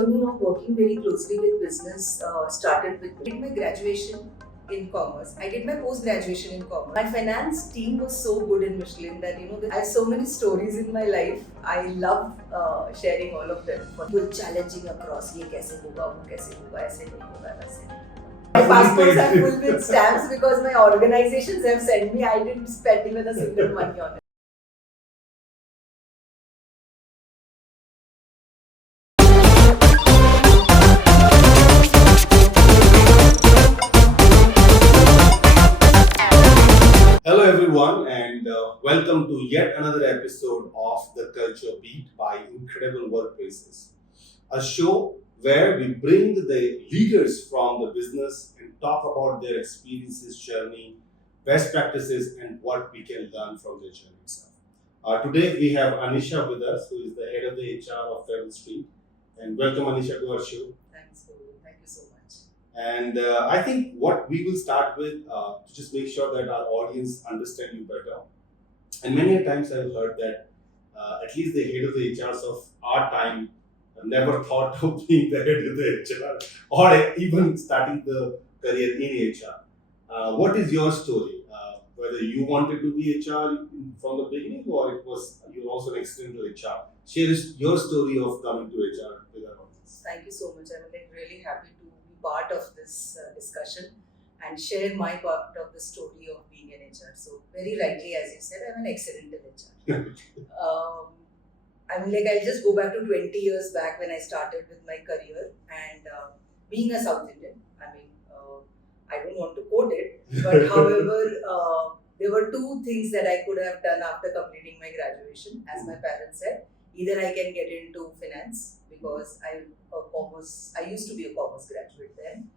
Journey of working very closely with business started with my graduation in commerce. I did my post-graduation in commerce. My finance team was so good in Michelin that I have so many stories in my life. I love sharing all of them. Full challenging across. ये कैसे होगा, वो कैसे होगा, ऐसे नहीं होगा, वैसे नहीं होगा. My passports are full with stamps because my organizations have sent me. I didn't spend even a single money on it. Hello, everyone, and welcome to yet another episode of The Culture Beat by Incredible Workplaces, a show where we bring the leaders from the business and talk about their experiences, journey, best practices, and what we can learn from their journey itself. Today, we have Anisha with us, who is the head of the HR of FableStreet. And welcome, Anisha, to our show. Thanks, Govind. Thank you so much. And I think what we will start with to just make sure that our audience understand you better. And many a times I've heard that at least the head of the HRs of our time have never thought of being the head of the HR or even starting the career in HR. What is your story? Whether you wanted to be HR from the beginning or it was you're also an external HR. Share your story of coming to HR with our audience. Thank you so much. I'm really happy to be part of this discussion and share my part of the story of being an HR. So very rightly, as you said, I'm an accidental HR. I'll just go back to 20 years back when I started with my career and being a South Indian. I don't want to quote it, but however, there were two things that I could have done after completing my graduation. As my parents said, either I can get into finance because I used to be a commerce graduate then,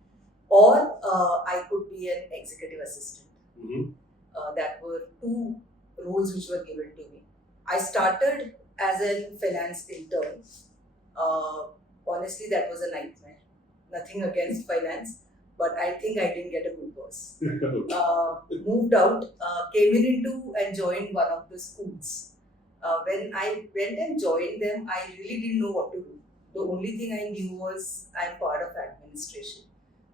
or I could be an executive assistant. Mm-hmm. That were two roles which were given to me. I started as a finance intern. Honestly, that was a nightmare. Nothing against finance, but I think I didn't get a good boss. Moved out, came into and joined one of the schools. When I went and joined them, I really didn't know what to do. The only thing I knew was I'm part of administration.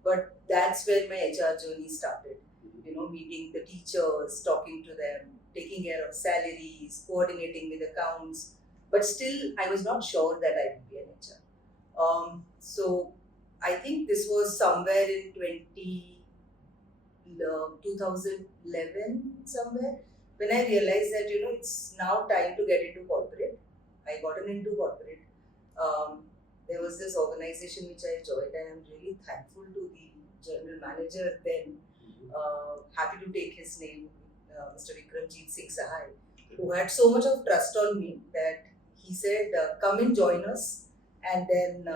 But that's where my HR journey started. Meeting the teachers, talking to them, taking care of salaries, coordinating with accounts. But still, I was not sure that I would be an HR. So I think this was somewhere in 2011, somewhere, when I realized that, it's now time to get into corporate. I gotten into corporate. There was this organization which I joined, and I'm really thankful to the general manager then. Happy to take his name, Mr. 𝐓𝐇𝐄 who had so much of trust on me that he said, come and join us and then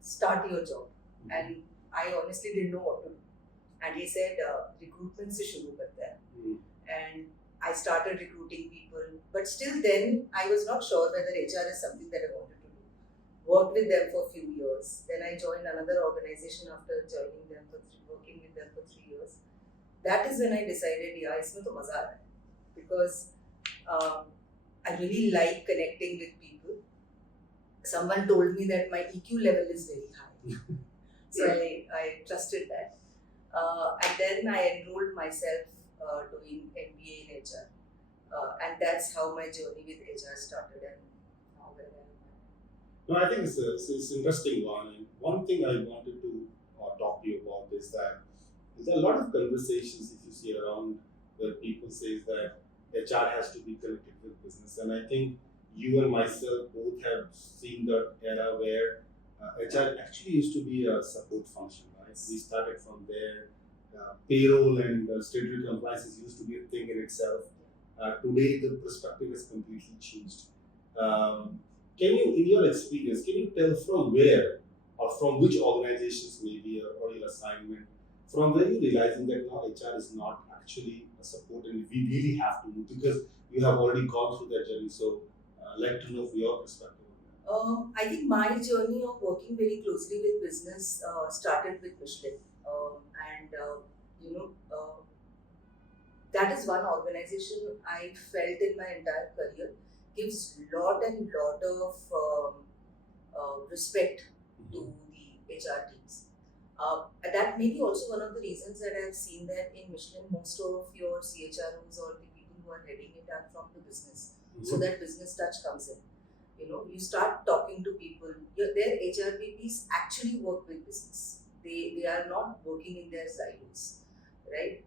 start your job. And I honestly didn't know what to do. And he said, recruitment se shuru karte hain. And I started recruiting people. But still then, I was not sure whether HR is something that I wanted to do. Worked with them for a few years. Then I joined another organization after working with them for 3 years. That is when I decided, isme to maza aa raha hai. Because I really like connecting with people. Someone told me that my EQ level is very high. So I trusted that. And then I enrolled myself doing MBA in HR. And that's how my journey with HR started and now where I am. No, I think it's an interesting one. And one thing I wanted to talk to you about is that there's a lot of conversations if you see around where people say that HR has to be connected with business. And I think you and myself both have seen that era where HR actually used to be a support function, right? We started from there. Payroll and statutory compliance used to be a thing in itself. Today, the perspective has completely changed. Can you, in your experience, can you tell from where or from which organizations maybe or your assignment, from where you're realizing that now HR is not actually a support and we really have to move because you have already gone through that journey. So I'd like to know from your perspective. I think my journey of working very closely with business started with Michelin. That is one organization I felt in my entire career gives lot of respect to the HR teams. That may be also one of the reasons that I've seen that in Michelin, most of your CHROs or the people who are heading it are from the business. So that business touch comes in. You start talking to people. Their HRBPs actually work with business. They are not working in their silos, right?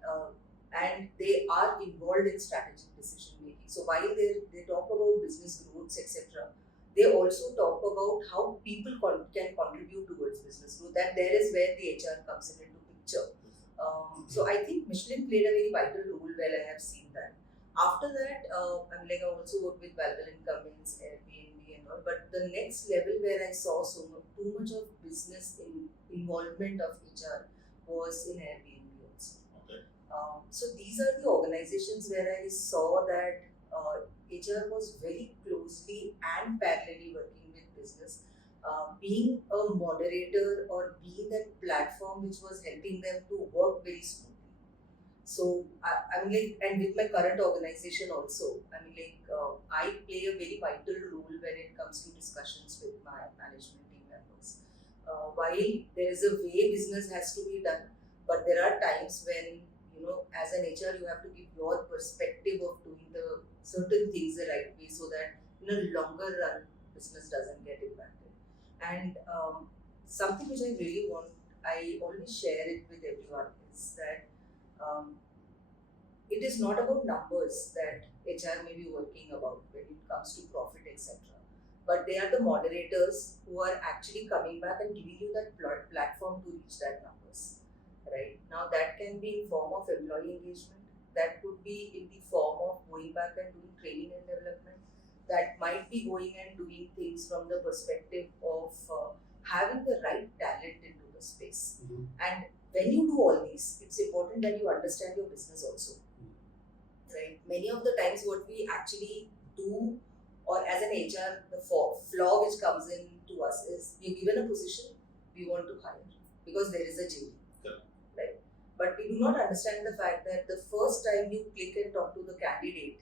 And they are involved in strategic decision making. So while they talk about business growths, etc., they also talk about how people can contribute towards business growth. That there is where the HR comes into picture. So I think Michelin played a very vital role where I have seen that. After that, I also worked with Valvoline Cummins, Airbnb and all. But the next level where I saw too much of business involvement of HR was in Airbnb also. Okay. So these are the organizations where I saw that HR was very closely and parallelly working with business, being a moderator or being that platform which was helping them to work very smoothly. So and with my current organization also, I play a very vital role when it comes to discussions with my management team members. While there is a way business has to be done, but there are times when as an HR, you have to give your perspective of doing the certain things the right way so that in a longer run, business doesn't get impacted. And something which I really want, I always share it with everyone, is that it is not about numbers that HR may be working about when it comes to profit, etc. But they are the moderators who are actually coming back and giving you that platform to reach that numbers. Right now, that can be in form of employee engagement. That could be in the form of going back and doing training and development. That might be going and doing things from the perspective of having the right talent into the space. And when you do all these, it's important that you understand your business also. Right? Many of the times, what we actually do, or as an HR, the flaw which comes in to us is we're given a position, we want to hire because there is a JD. Right? But we do not understand the fact that the first time you click and talk to the candidate,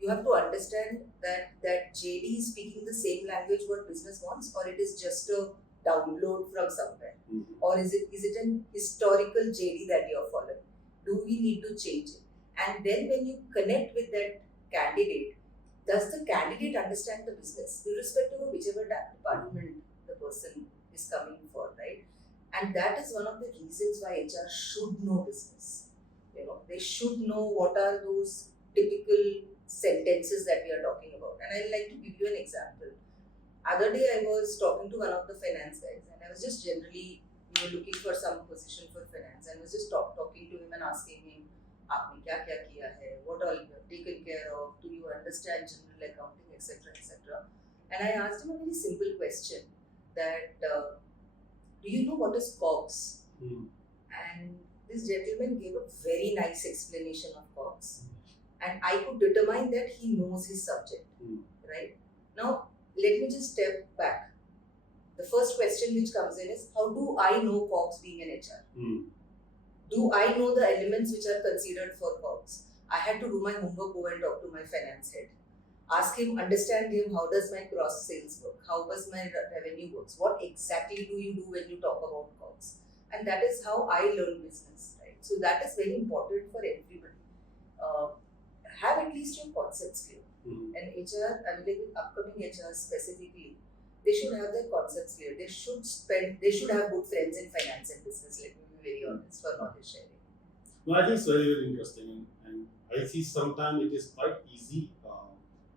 you have to understand that JD is speaking the same language what business wants, or it is just a download from somewhere, or is it an historical JD that you are following? Do we need to change it? And then when you connect with that candidate, does the candidate understand the business, irrespective of whichever department the person is coming for, right? And that is one of the reasons why HR should know business. They should know what are those typical sentences that we are talking about. And I'd like to give you an example. Other day I was talking to one of the finance guys, and I was just generally looking for some position for finance, and I was just talking to him and asking him, "Aapne kya kiya hai? What all you have taken care of? Do you understand general accounting, etc., etc." And I asked him a very simple question that. Do you know what is COGS? And this gentleman gave a very nice explanation of COGS. And I could determine that he knows his subject. Right? Now, let me just step back. The first question which comes in is, how do I know COGS being an HR? Do I know the elements which are considered for COGS? I had to do my homework, go and talk to my finance head. Ask him, understand him, how does my gross sales work? How does my revenue works? What exactly do you do when you talk about COGS? And that is how I learn business, right? So that is very important for everybody. Have at least your concepts clear. And HR, with upcoming HR specifically, they should have their concepts clear. They should have good friends in finance and business, let me be very honest, for knowledge sharing. No, I think it's very, very interesting. And I see sometimes it is quite easy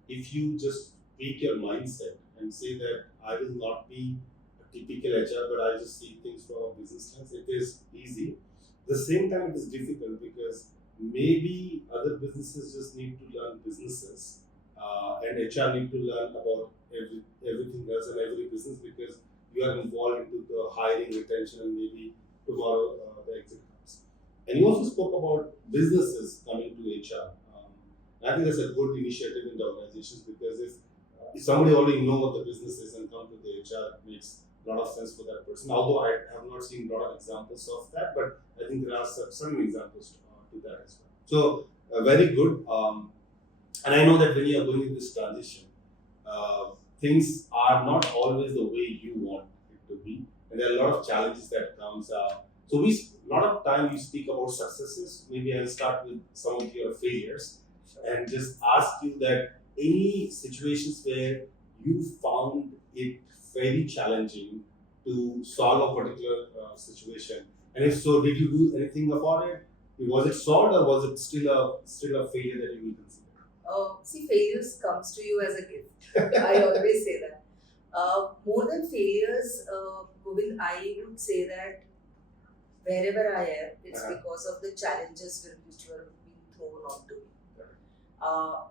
if you just tweak your mindset and say that I will not be a typical HR, but I just see things from a business lens. It is easy. At the same time, it is difficult because maybe other businesses just need to learn businesses, and HR need to learn about everything else and every business because you are involved into the hiring, retention, and maybe tomorrow the exit comes. And you also spoke about businesses coming to HR. I think that's a good initiative in the organizations because if somebody already know what the business is and come to the HR, it makes a lot of sense for that person. Although I have not seen a lot of examples of that, but I think there are some examples to that as well. So very good. And I know that when you are going in this transition, things are not always the way you want it to be, and there are a lot of challenges that comes up. So a lot of time you speak about successes. Maybe I'll start with some of your failures and just ask you that any situations where you found it very challenging to solve a particular situation, and if so, did you do anything about it? Was it solved, or was it still a failure that you will consider? See, failures comes to you as a gift. I always say that. More than failures, Govind, I would say that wherever I am, it's because of the challenges which were being thrown onto me.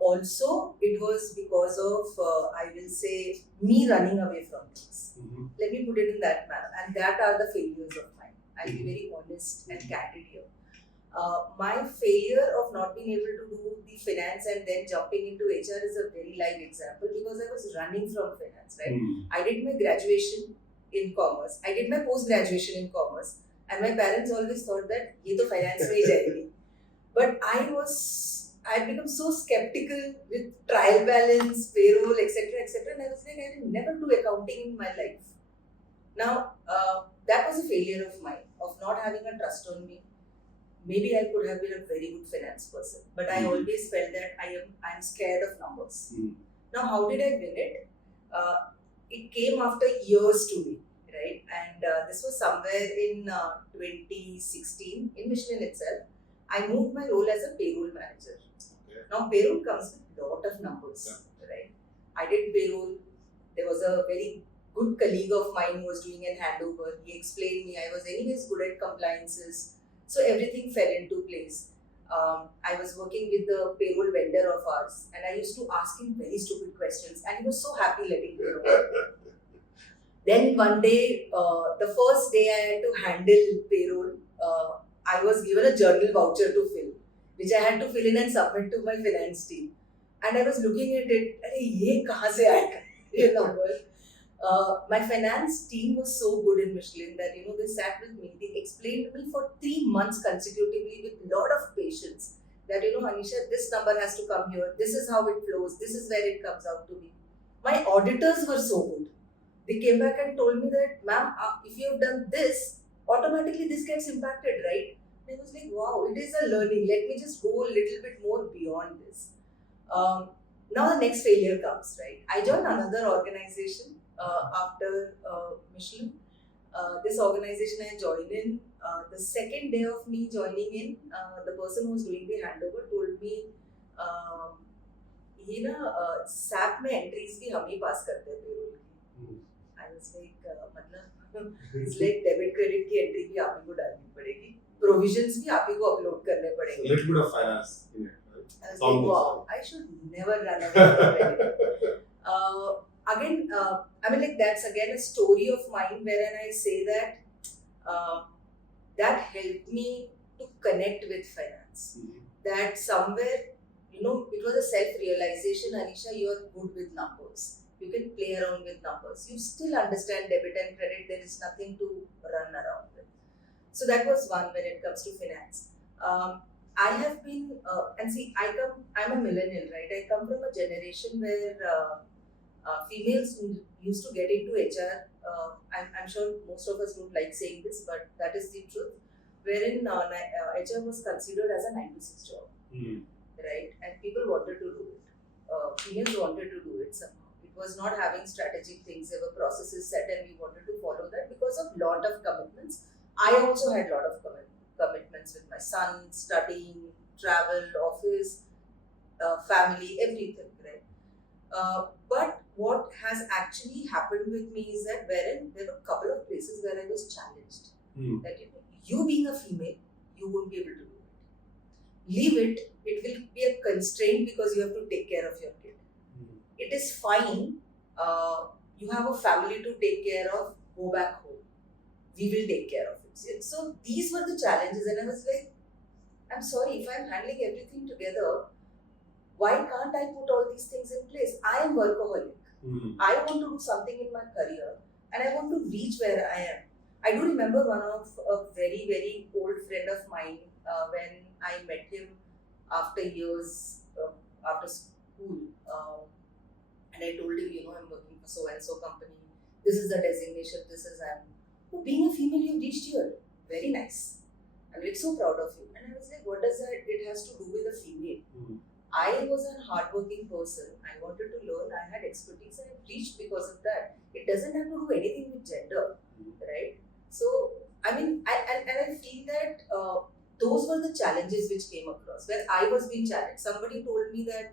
Also, it was because of, I will say, me running away from things. Mm-hmm. Let me put it in that manner. And that are the failures of mine. I'll be very honest and candid here. My failure of not being able to do the finance and then jumping into HR is a very live example, because I was running from finance, right? Mm-hmm. I did my graduation in commerce. I did my post-graduation in commerce. And my parents always thought that ye to finance mein hi jayegi. But I had become so skeptical with trial balance, payroll, etc., etc. And I was like, I will never do accounting in my life. Now, that was a failure of mine, of not having a trust on me. Maybe I could have been a very good finance person, but I always felt that I'm scared of numbers. Now, how did I win it? It came after years to me, right? And this was somewhere in 2016 in Michelin itself. I moved my role as a payroll manager. Okay. Now, payroll comes with a lot of numbers, right? I did payroll. There was a very good colleague of mine who was doing a handover. He explained me. I was anyways good at compliances. So everything fell into place. I was working with the payroll vendor of ours, and I used to ask him very stupid questions, and he was so happy letting me know. Then one day, the first day I had to handle payroll, I was given a journal voucher to fill, which I had to fill in and submit to my finance team. And I was looking at it, ye kahan se aayega, ye number? My finance team was so good in Michelin that, they sat with me, they explained to me for 3 months consecutively with a lot of patience that, Anisha, this number has to come here, this is how it flows, this is where it comes out to be. My auditors were so good. They came back and told me that, ma'am, if you have done this, automatically this gets impacted, right? And I was like, wow, it is a learning. Let me just go a little bit more beyond this. Now the next failure comes, right? I joined another organization after Michelin. This organization I joined in, the second day of me joining in, the person who was doing the handover told me, ये ना SAP में entries भी हम ही pass करते हैं payroll की. I was like, मतलब it's like debit credit की entry भी आप ही को डालनी पड़ेगी, provisions भी आप ही को upload करने पड़ेंगे. A little bit of finance in it, right? I was like, wow, I should never run away from anything. Again, that's again a story of mine wherein I say that that helped me to connect with finance. That somewhere, it was a self-realization, Anisha, you are good with numbers. You can play around with numbers. You still understand debit and credit. There is nothing to run around with. So that was one when it comes to finance. I have been, I'm a millennial, right? I come from a generation where females who used to get into HR, I'm sure most of us don't like saying this, but that is the truth, wherein HR was considered as a 9 to 6 job, right? And people wanted to do it. Females wanted to do it somehow. It was not having strategic things, there were processes set and we wanted to follow that because of lot of commitments. I also had a lot of commitments with my son, studying, travel, office, family, everything, right? But what has actually happened with me is that wherein there were a couple of places where I was challenged. That you being a female, you won't be able to do it. Leave it, it will be a constraint because you have to take care of your kid. It is fine, you have a family to take care of, go back home. We will take care of it. So these were the challenges, and I was like, I'm sorry, if I'm handling everything together, why can't I put all these things in place? I am workaholic. I want to do something in my career and I want to reach where I am. I do remember one of a very, very old friend of mine when I met him after years, after school. And I told him, I'm working for so-and-so company. this is the designation, this is I'm. Oh, being a female, you reached here. Very nice. I'm like so proud of you. And I was like, what does that it has to do with a female? I was a hardworking person. I wanted to learn. I had expertise and I reached because of that. It doesn't have to do anything with gender, right? So, I mean, I feel that those were the challenges which came across where I was being challenged. Somebody told me that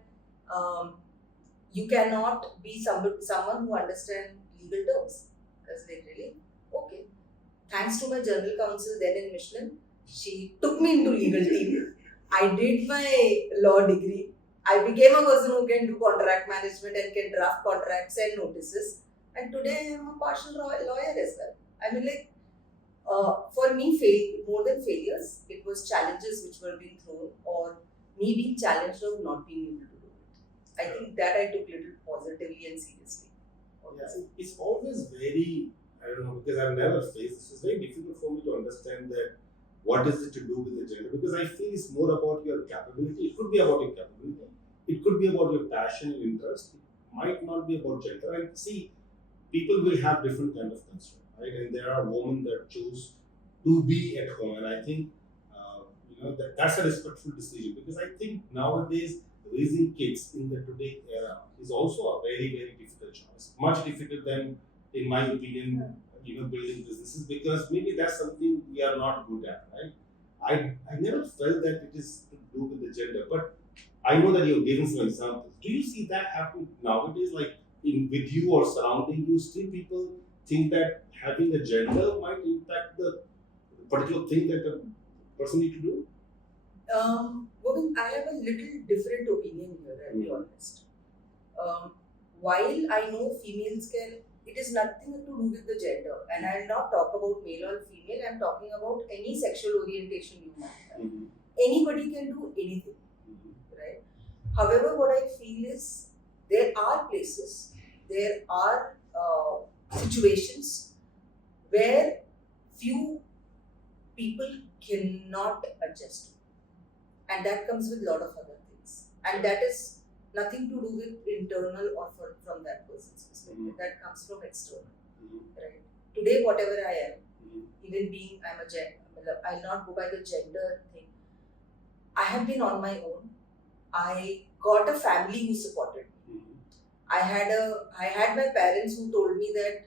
you cannot be someone who understands legal terms. I was like, really? Okay. Thanks to my general counsel then in Michelin, she took me into legal team. I did my law degree. I became a person who can do contract management and can draft contracts and notices. And today I am a partial lawyer as well. I mean, like, for me, more than failures, it was challenges which were being thrown or me being challenged of not being able to do it. I think that I took little positively and seriously. Yeah, it's always very, I don't know, because I've never faced this. It's very difficult for me to understand that what is it to do with the gender, because I feel it's more about your capability. It could be about your capability. It could be about your passion and interest. It might not be about gender. And see, people will have different kind of constraints, right? And there are women that choose to be at home, and I think that's a respectful decision, because I think nowadays raising kids in the today era is also a very, very difficult choice. Much difficult than, in my opinion, building businesses, because maybe that's something we are not good at, right? I never felt that it is to do with the gender, but I know that you've given some examples. Do you see that happen nowadays, like with you or surrounding you? Still, people think that having a gender might impact the particular thing that a person need to do? Govind, I have a little different opinion here, I'll be honest. While I know females can, it is nothing to do with the gender, and I'll not talk about male or female, I'm talking about any sexual orientation you might have. Anybody can do anything, right? However, what I feel is there are places, there are situations where few people cannot adjust to. And that comes with a lot of other things. And that is nothing to do with internal or from that person's perspective. That comes from external, right? Today, whatever I am, even being I'm a gender, I'll not go by the gender thing. I have been on my own. I got a family who supported me. I had my parents who told me that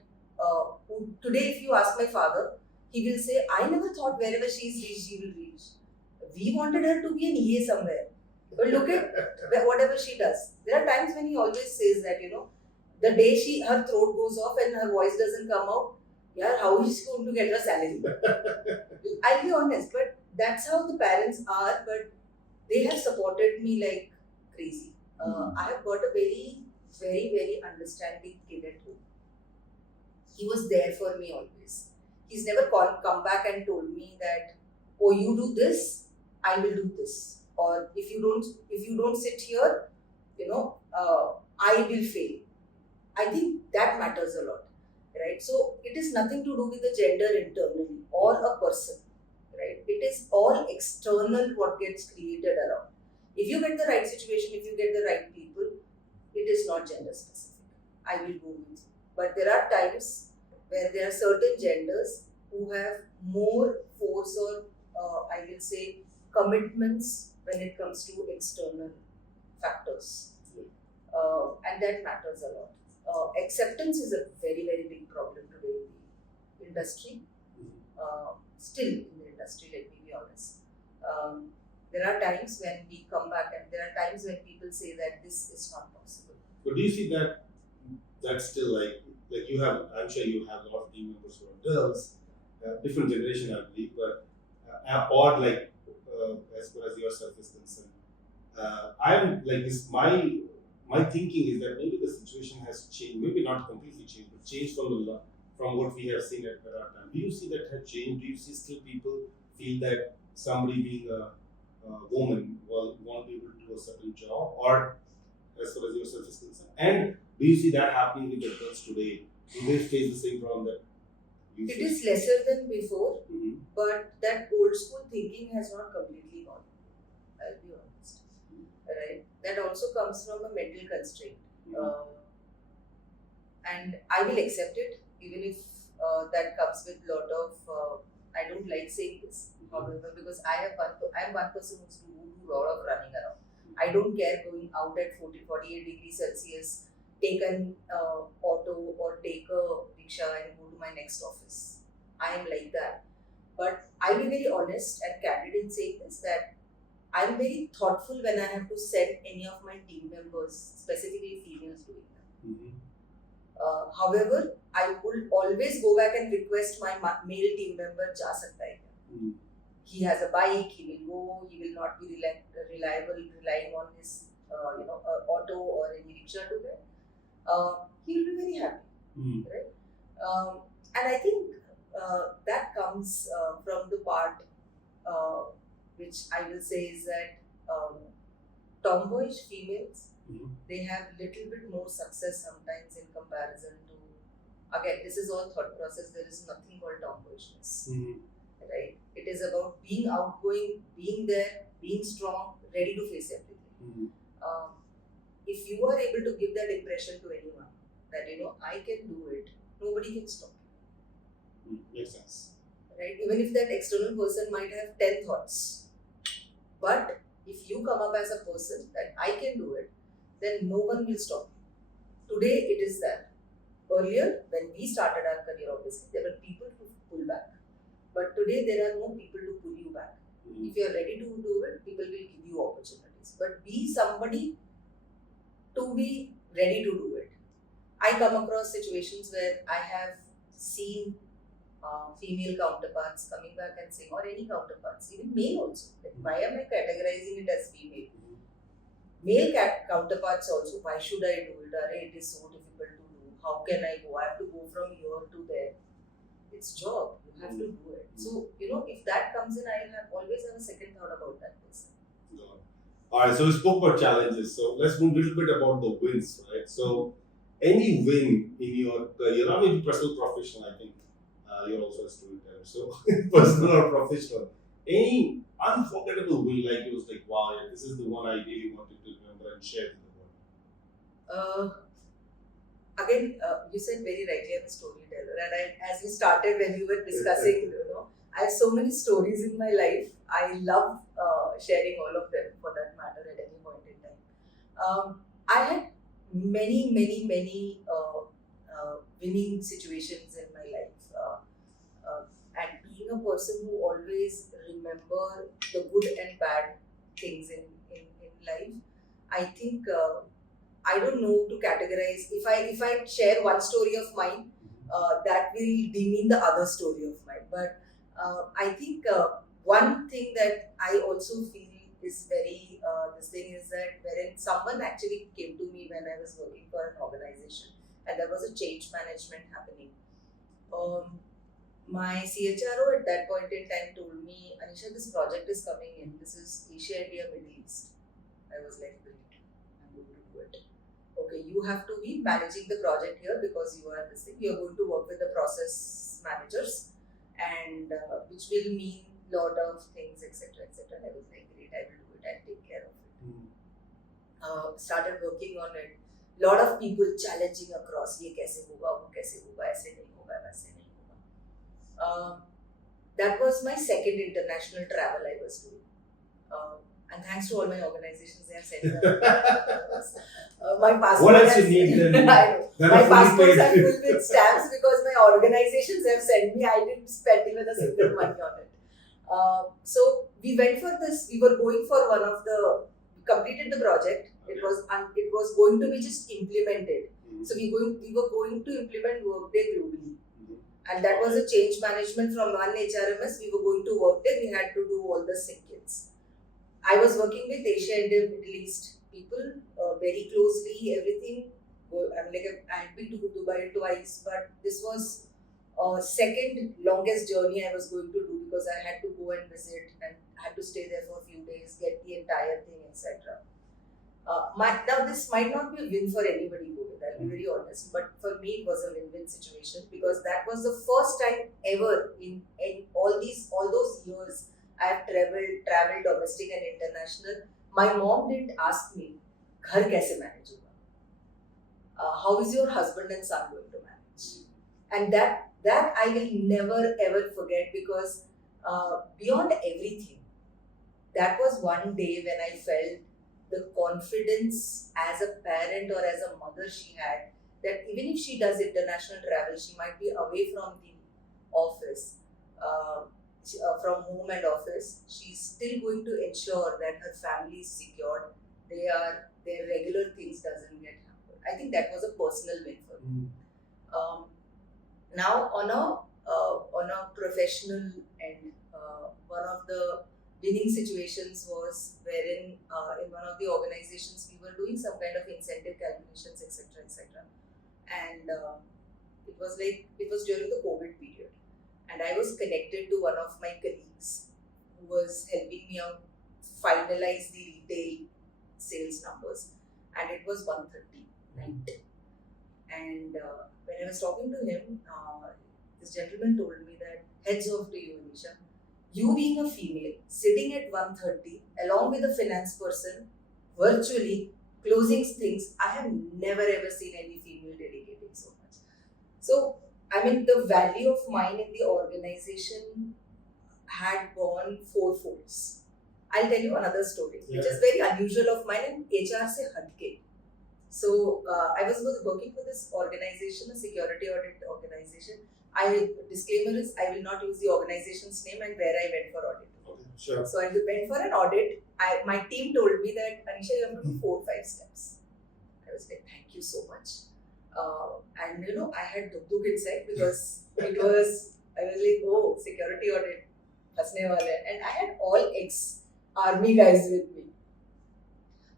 today, if you ask my father, he will say, I never thought wherever she's reached, she will reach. We wanted her to be an EA somewhere. But look at whatever she does. There are times when he always says that, the day her throat goes off and her voice doesn't come out, yeah, how is she going to get her salary? I'll be honest, but that's how the parents are, but they have supported me like crazy. I have got a very, very, very understanding kid at home. He was there for me always. He's never come back and told me that, oh, you do this, I will do this. Or if you don't sit here, I will fail. I think that matters a lot, right? So it is nothing to do with the gender internally or a person, right? It is all external what gets created around. If you get the right situation, if you get the right people, it is not gender specific. I will go with you. But there are times where there are certain genders who have more force or I will say commitments when it comes to external factors. And that matters a lot. Acceptance is a very, very big problem today in the industry. Still in the industry, let me be honest. There are times when we come back and there are times when people say that this is not possible. But do you see that that's still like you have, I'm sure you have a lot of team members who are girls, different generation I believe, but or like as far as yourself is concerned, I'm like this. My thinking is that maybe the situation has changed, maybe not completely changed, but changed from what we have seen at our time. Do you see that has changed? Do you see still people feel that somebody being a woman won't be able to do a certain job, or as far as yourself is concerned? And do you see that happening with the girls today? Do they face the same problem that you It face? is lesser than before, but that old school thinking has not completely gone. I'll be honest. Right? That also comes from a mental constraint. And I will accept it. even if that comes with lot of, I don't like saying this, however, because I'm one person who do a lot of running around. I don't care going out at 48 degrees Celsius, take an auto or take a rickshaw and go to my next office. I am like that. But I'll be very honest and candid in saying this, that I'm very thoughtful when I have to send any of my team members, specifically females, doing that. Mm-hmm. However, I will always go back and request my male team member, ja sakta hai kya? Mm-hmm. He has a bike, he will go, he will not be relying on his auto or any rickshaw to get. He will be very happy, Mm-hmm. right? And I think that comes from the part which I will say is that tomboyish females, Mm-hmm. they have little bit more success sometimes in comparison to, again, this is all thought process, there is nothing called tomboyishness, Mm-hmm. right? It is about being outgoing, being there, being strong, ready to face everything. Mm-hmm. If you are able to give that impression to anyone that I can do it, nobody can stop you, Makes sense. right? Even if that external person might have 10 thoughts, but if you come up as a person that I can do it, then no one will stop you. Today it is that. Earlier, when we started our career, obviously there were people to pull back, but today there are no people to pull you back. Mm-hmm. If you are ready to do it, people will give you opportunities. But be somebody to be ready to do it. I come across situations where I have seen female counterparts coming back and saying, or any counterparts, even male also. Like, why am I categorizing it as female? Male counterparts also, why should I do it? It is so difficult to do. How can I go? I have to go from here to there. It's job. You have to do it. So, if that comes in, always have a second thought about that person. Alright, so we spoke about challenges. So let's move a little bit about the wins, right? So any win in your career, not maybe personal, professional, I think you're also a storyteller. So personal or professional, any unforgettable win, like it was like, wow, yeah, this is the one I really wanted to remember and share with the world. Again, you said very rightly, I'm a storyteller, and as we started when we were discussing, I have so many stories in my life. I love sharing all of them, for that matter, at any point in time. I had many winning situations in my life, and being a person who always remember the good and bad things in life, I think I don't know to categorize. If I share one story of mine, that will demean the other story of mine. But I think one thing that I also feel is very this thing is that wherein someone actually came to me when I was working for an organization and there was a change management happening. My CHRO at that point in time told me, Anisha, this project is coming in. This is Asia, India, Middle East. I was like, great, I'm going to do it. Okay, you have to be managing the project here because you are this thing. You're going to work with the process managers, and which will mean lot of things, etc., etc. I was like, great, I will do it. I'll take care of it. Started working on it. Lot of people challenging across. ये कैसे होगा, वो कैसे होगा, ऐसे नहीं होगा, वैसे नहीं होगा. That was my second international travel I was doing. And thanks to all my organizations, they have sent me. My passport. What else you need then? My passports are filled with stamps because my organizations have sent me. I didn't spend even a single money on it. So we went for this. We were going for one of the. Completed the project. It was going to be just implemented. Mm-hmm. So we were going to implement Workday globally. And that was a change management from one HRMS. We were going to Workday. We had to do all the sync-ins. I was working with Asia and Middle East people very closely. Everything. I had been to Dubai twice, but this was second longest journey I was going to do because I had to go and visit and had to stay there for a few days, get the entire thing, etc. Now this might not be a win for anybody, Govind, I'll be very honest, but for me it was a win-win situation because that was the first time ever in all those years I have traveled domestic and international. My mom didn't ask me, "Ghar kaise manage hoga? How is your husband and son going to manage?" and that I will never ever forget, because beyond everything, that was one day when I felt the confidence as a parent or as a mother she had, that even if she does international travel, she might be away from the office, from home and office, she's still going to ensure that her family is secured. Their regular things doesn't get hampered. I think that was a personal win for me. Um, Now on a professional end, one of the winning situations was wherein in one of the organizations we were doing some kind of incentive calculations, etc., and it was during the COVID period, and I was connected to one of my colleagues who was helping me out finalize the retail sales numbers, and it was 1:30 night. And when I was talking to him, this gentleman told me that, heads off to you, Anisha. You being a female, sitting at 1:30 along with a finance person, virtually closing things, I have never ever seen any female dedicating so much. So, I mean, the value of mine in the organization had gone fourfolds. I'll tell you another story, which is very unusual of mine in 𝐴𝐻𝐶. So I was working for this organization, a security audit organization. Disclaimer is, I will not use the organization's name and where I went for audit. Okay, sure. So I went for an audit. My team told me that, Anisha, you have to do 4 or 5 steps. I was like, thank you so much. And I had duk inside, because I was like, oh, security audit, hasne wala hai. And I had all ex-army guys with me.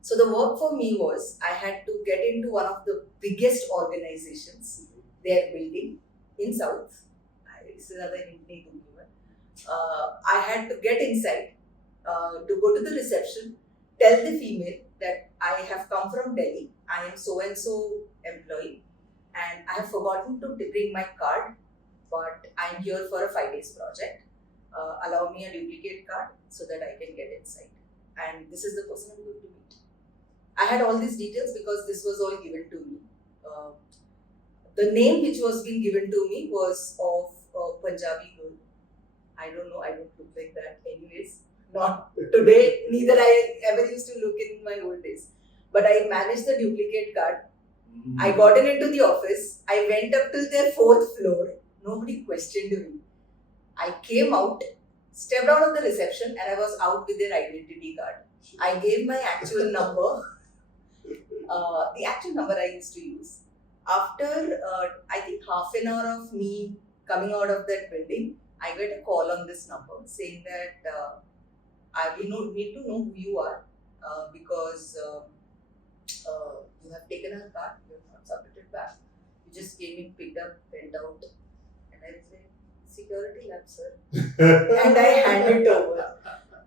So the work for me was, I had to get into one of the biggest organizations, their building in South. This is another hint. I had to get inside, to go to the reception, tell the female that I have come from Delhi, I am so and so employee, and I have forgotten to bring my card, but I am here for a 5 days project. Allow me a duplicate card so that I can get inside. And this is the person I'm going to meet. I had all these details because this was all given to me. The name which was being given to me was of a Punjabi girl. I don't know, I don't look like that anyways. Not today, neither I ever used to look in my old days. But I managed the duplicate card. I got into the office. I went up till their 4th floor. Nobody questioned me. I came out, stepped out of the reception, and I was out with their identity card. I gave my actual number. The actual number I used to use. After, I think half an hour of me coming out of that building, I get a call on this number saying that I will need to know who you are, because you have taken our card, you have not submitted back. You just came in, picked up, went out, and I was like, security lab, sir. And I handed it over.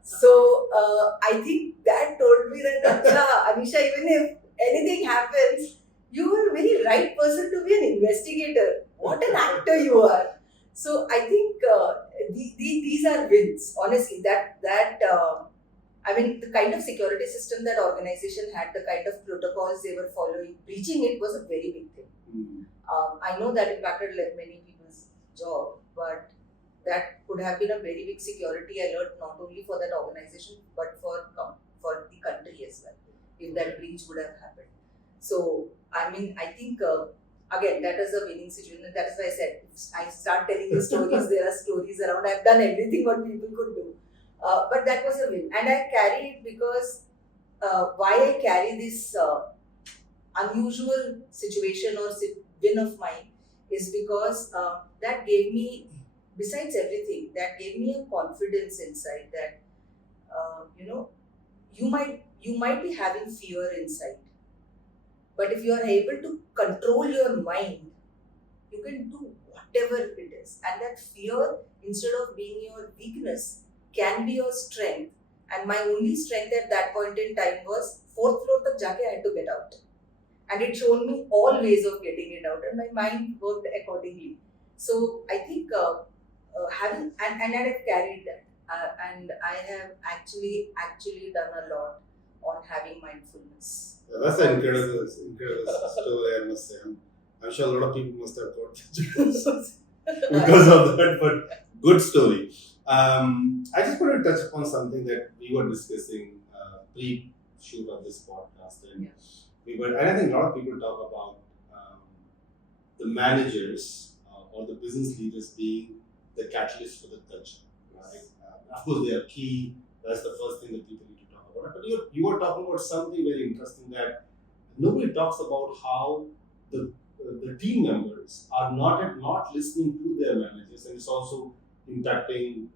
So I think that told me that, Anisha, even if anything happens, you are a very right person to be an investigator. What an actor you are. So I think these are wins. Honestly, I mean, the kind of security system that organization had, the kind of protocols they were following, breaching it was a very big thing. I know that impacted many people's job, but that could have been a very big security alert, not only for that organization, but for the country as well, if that breach would have happened. So, I mean, I think, again, that is a winning situation. And that is why I said, if I start telling you stories, there are stories around. I've done everything what people could do. But that was a win. And I carry it because, why I carry this unusual situation or win of mine is because that gave me, besides everything, that gave me a confidence inside that, you might be having fear inside. But if you are able to control your mind, you can do whatever it is. And that fear, instead of being your weakness, can be your strength. And my only strength at that point in time was 4th floor tak jaake I had to get out. And it showed me all ways of getting it out, and my mind worked accordingly. So I think having and I have carried that, and I have actually done a lot on having mindfulness. Yeah, that's an incredible story, I must say. I'm sure a lot of people must have got because of that, but good story. I just want to touch upon something that we were discussing pre-shoot of this podcast, and and I think a lot of people talk about the managers or the business leaders being the catalyst for the culture, right? Of course, they are key. That's the first thing that people need to talk about. But you were talking about something very interesting that nobody talks about how the team members are not listening to their managers, and it's also impacting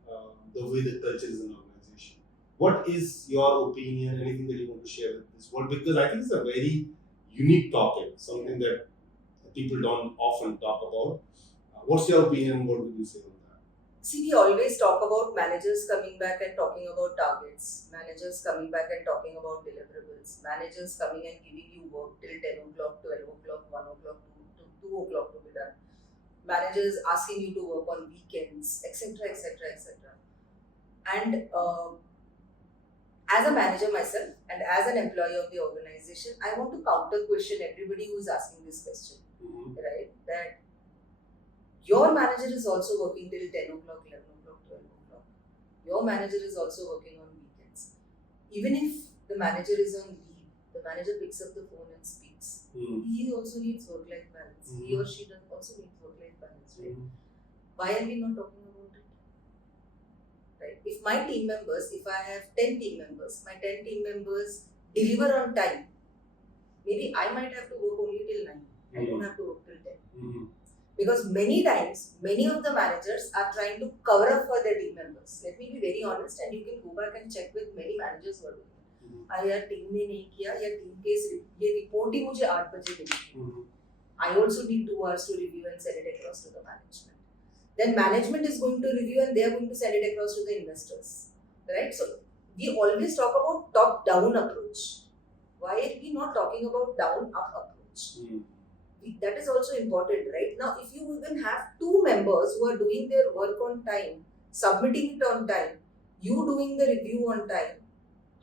the way the culture is in an organization. What is your opinion? Anything that you want to share with this world? Because I think it's a very unique topic, something that people don't often talk about. What's your opinion? What would you say on that? See, we always talk about managers coming back and talking about targets, managers coming back and talking about deliverables, managers coming and giving you work till 10 o'clock, 12 o'clock, 1 o'clock, 2 o'clock to be done, managers asking you to work on weekends, etc., etc., etc. And as a manager myself and as an employee of the organization, I want to counter question everybody who is asking this question, right? That your manager is also working till 10 o'clock, 11 o'clock, 12 o'clock. Your manager is also working on weekends. Even if the manager is on leave, the manager picks up the phone and speaks. He also needs work-life balance. He or she also needs work-life balance, right? Why are we not talking about it? Right? If my team members, if I have 10 team members, my 10 team members deliver on time, maybe I might have to work only till 9. I don't have to work till 10. Because many times, many of the managers are trying to cover up for their team members. Let me be very honest, and you can go back and check with many managers who are doing it. यार team ने नहीं किया या team के ये report ही मुझे 8 बजे मिली. I also need 2 hours to review and send it across to the management. Then management is going to review and they are going to send it across to the investors, right? So we always talk about top-down approach. Why are we not talking about down-up approach? That is also important, right? Now, if you even have 2 members who are doing their work on time, submitting it on time, you doing the review on time,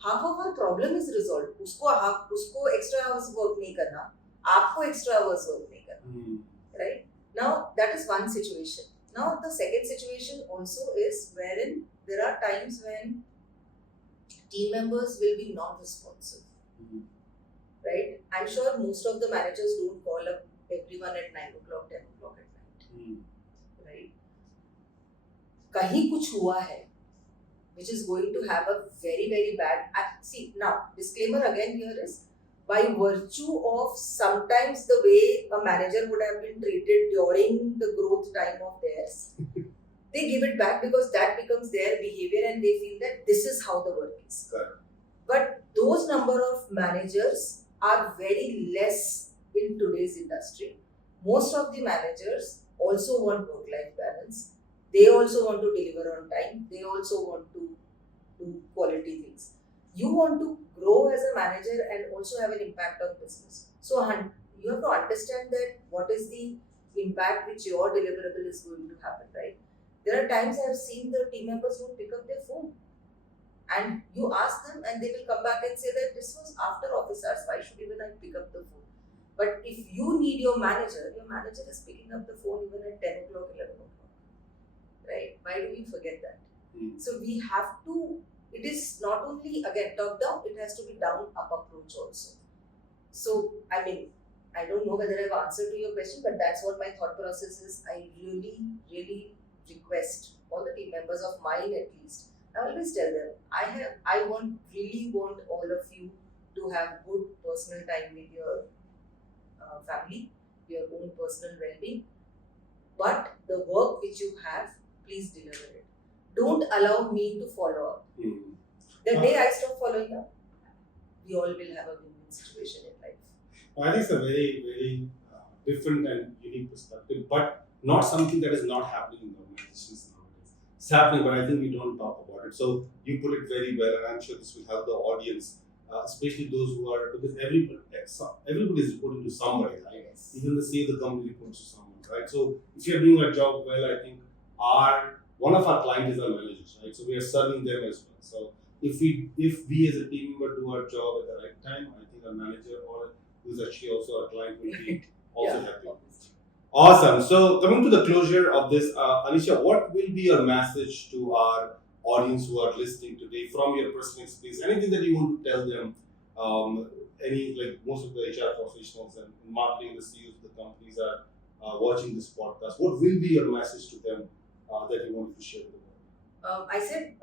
half of our problem is resolved. Usko extra hours work nahi karna, aapko extra hours work nahi karna, right? Now, that is one situation. Now, the second situation also is wherein there are times when team members will be non-responsive, right? I'm sure most of the managers don't call up everyone at 9 o'clock, 10 o'clock at night, right? Kahin kuch hua hai, which is going to have a very, very bad. See, now, disclaimer again here is, by virtue of sometimes the way a manager would have been treated during the growth time of theirs, they give it back because that becomes their behavior and they feel that this is how the work is. Correct. But those number of managers are very less in today's industry. Most of the managers also want work-life balance. They also want to deliver on time. They also want to do quality things. You want to grow as a manager and also have an impact on business. So you have to understand that what is the impact which your deliverable is going to happen, right? There are times I have seen the team members who pick up their phone. And you ask them and they will come back and say that this was after office hours, why should even I pick up the phone? But if you need your manager is picking up the phone even at 10 o'clock, 11 o'clock, right? Why do we forget that? So we have to, it is not only again top down, it has to be down up approach also. So, I mean, I don't know whether I've answered to your question, but that's what my thought process is. I really, really request all the team members of mine at least. I always tell them, I really want all of you to have good personal time with your family, your own personal well-being. But the work which you have, please deliver it. Don't allow me to follow up. The day I stop following up, we all will have a win-win situation in life. I think it's a very, very different and unique perspective, but not something that is not happening in the organizations nowadays. It's happening, but I think we don't talk about it. So you put it very well, and I'm sure this will help the audience, especially those who are, because everybody is reporting to somebody, right? Yes. Even the CEO of the company reports to someone, right? So if you're doing our job well, I think one of our clients is our managers, right? So we are serving them as well. So if we as a team member do our job at the right time, I think our manager or who's actually also our client will be also Yeah, happy. obviously. Awesome. So coming to the closure of this, Anisha, what will be your message to our audience who are listening today from your personal experience? Anything that you want to tell them? Any like most of the HR professionals and marketing, the CEOs of the companies are watching this podcast. What will be your message to them that you want to share with them? I think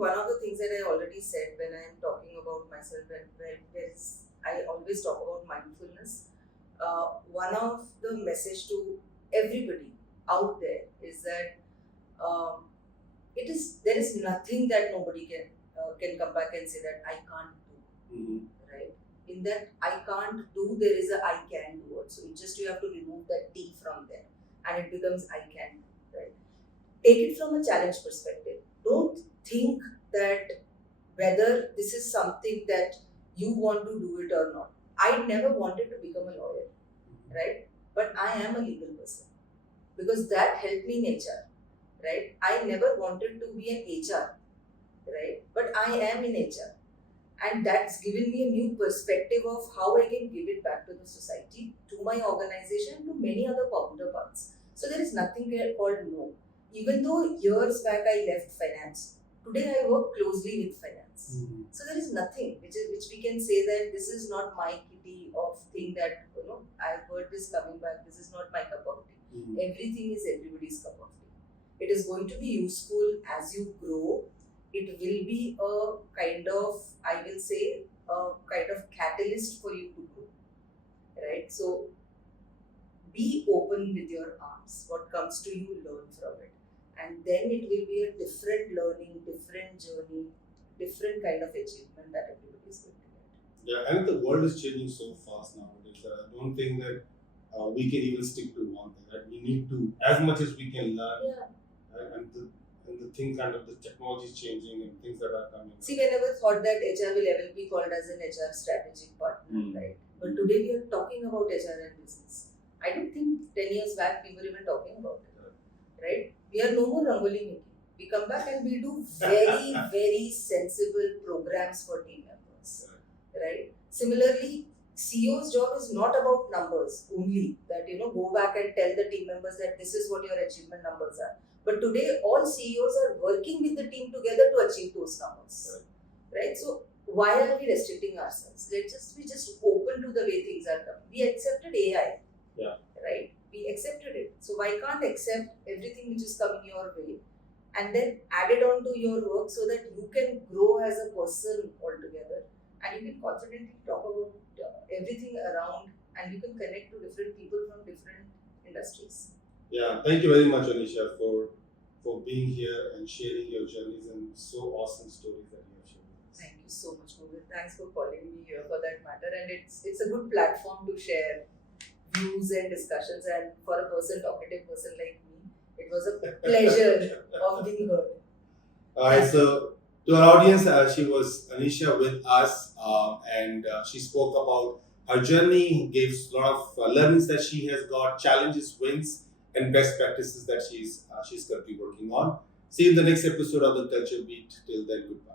one of the things that I already said when I'm talking about myself, I always talk about mindfulness. One of the message to everybody out there is that there is nothing that nobody can come back and say that I can't do, Mm-hmm. right? In that I can't do, there is a I can do also. It's just you have to remove that T from there, and it becomes I can do, right? Take it from a challenge perspective. Don't think that whether this is something that you want to do it or not. I never wanted to become a lawyer, right? But I am a legal person because that helped me in HR, right? I never wanted to be an HR, right? But I am in HR. And that's given me a new perspective of how I can give it back to the society, to my organization, to many other counterparts. So there is nothing called no. Even though years back I left finance, today I work closely with finance. Mm-hmm. So there is nothing which we can say that this is not my kitty of thing that I've heard this coming back. This is not my cup of tea. Mm-hmm. Everything is everybody's cup of tea. It is going to be useful as you grow. It will be a kind of, I will say, a kind of catalyst for you to grow, right? So be open with your arms. What comes to you, learn from it. And then it will be a different learning, different journey, different kind of achievement that everybody is going to get. Yeah, and the world is changing so fast nowadays. I don't think that we can even stick to one thing. Right? We need to, as much as we can learn, Yeah. and the thing kind of the technology is changing and things that are coming. See, we never thought that HR will ever be called as an HR strategic partner, right? But today we are talking about HR and business. I don't think 10 years back we were even talking about it, right? We are no more Rangoli making. We come back and we do very, very sensible programs for team members, right? Similarly, CEO's job is not about numbers only, that go back and tell the team members that this is what your achievement numbers are. But today all CEOs are working with the team together to achieve those numbers, right? So why are we restricting ourselves? Be just open to the way things are coming. We accepted AI, right? We accepted it. So why can't accept everything which is coming your way and then add it on to your work so that you can grow as a person altogether and you can confidently talk about everything around and you can connect to different people from different industries. Yeah, thank you very much, Anisha, for being here and sharing your journeys and so awesome stories that you have shared with us. Thank you so much, Govind. Thanks for calling me here for that matter. And it's a good platform to share views and discussions. And for a talkative person like me, it was a pleasure of being heard. Alright, so to our audience, she was Anisha with us, and she spoke about her journey, gave a lot of learnings that she has got, challenges, wins, and best practices that she's currently working on. See you in the next episode of the Culture Beat. Till then, goodbye.